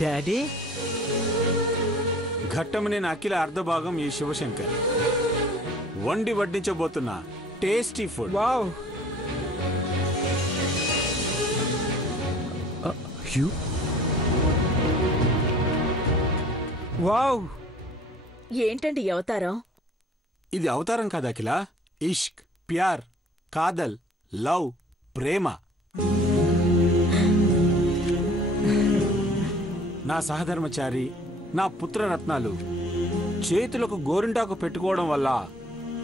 Daddy Ghattamaneni అఖిల అర్ధభాగం ఈ శివశంకర్ వండి వడ్డించబోతున్న tasty food. Wow wow ఏంటండి ఈ అవతారం? ఇది అవతారం కాదు అఖిల, ఇష్క్, ప్యార్, కాదల్, లవ్, ప్రేమ. నా సహధర్మచారి, నా పుత్రరత్నాలు చేతులకు గోరింటాకు పెట్టుకోవడం వల్ల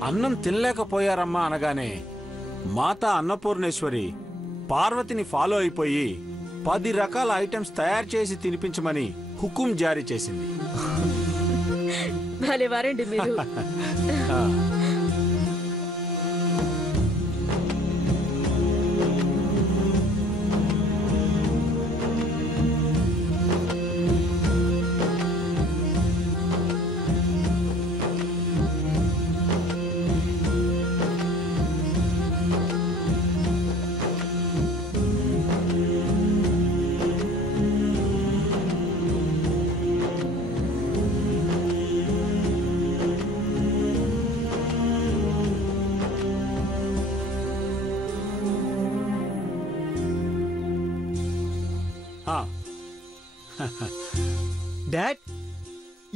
అన్నం తినలేకపోయారమ్మా అనగానే మాతా అన్నపూర్ణేశ్వరి పార్వతిని ఫాలో అయిపోయి 10 రకాల ఐటమ్స్ తయారు చేసి తినిపించమని హుకుం జారీ చేసింది. భలే వారండి మీరు. డాడ్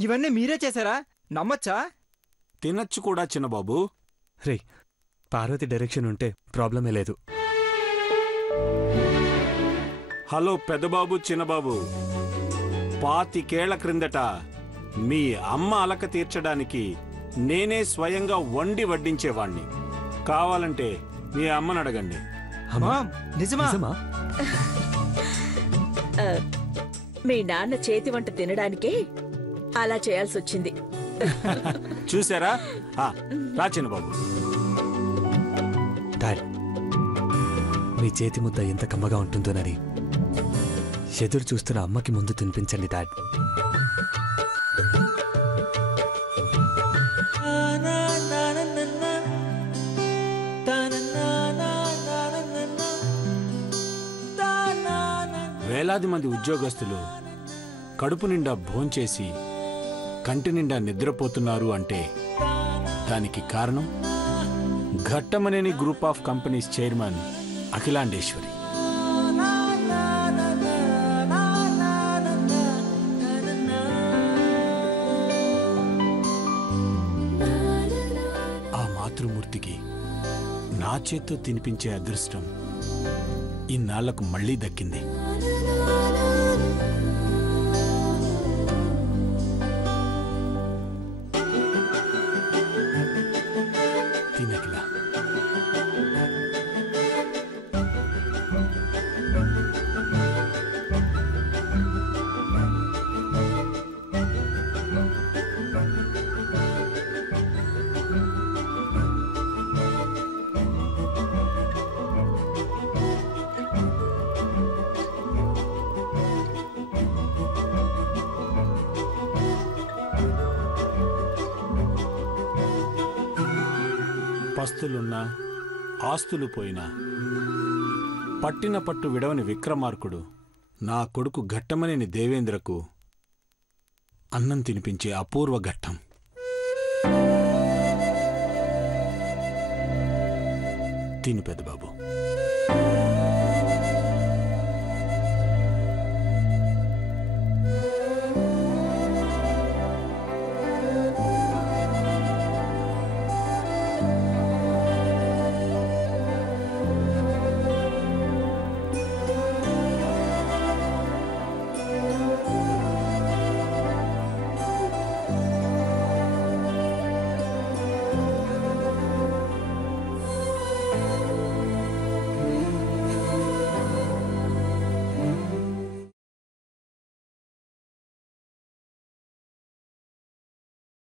ఇవన్నీ మీరే చేశారా? నమ్మచ్చా? తినచ్చు కూడా చిన్నబాబు. రే, పార్వతి డైరెక్షన్ ఉంటే ప్రాబ్లమే లేదు. హలో పెద్దబాబు, చిన్నబాబు, 25 ఏళ్ల క్రిందట మీ అమ్మ అలక తీర్చడానికి నేనే స్వయంగా వండి వడ్డించేవాణ్ణి. కావాలంటే మీ అమ్మని అడగండి. నిజమా? మీ నాన్న చేతి వంట తినడానికే అలా చేయాల్సి వచ్చింది. చూసారా? రా చిన్నబాబు. డాడ్, మీ చేతి ముద్ద ఎంత కమ్మగా ఉంటుందోనని ఎదురు చూస్తున్న అమ్మకి ముందు తినిపించండి డాడ్. వేలాది మంది ఉద్యోగస్తులు కడుపు నిండా భోంచేసి కంటి నిండా నిద్రపోతున్నారు అంటే దానికి కారణం Ghattamaneni group of companies chairman Akhilandeshwari. ఆ మాతృమూర్తికి నా చేత్తో తినిపించే అదృష్టం ఇన్నాళ్లకు మళ్లీ దక్కింది. తినకిలా పస్తులున్నా ఆస్తులు పోయినా పట్టిన పట్టు విడవని విక్రమార్కుడు నా కొడుకు ఘట్టమనేని దేవేంద్రకు అన్నం తినిపించే అపూర్వ ఘట్టం. తిను పెద్దబాబు.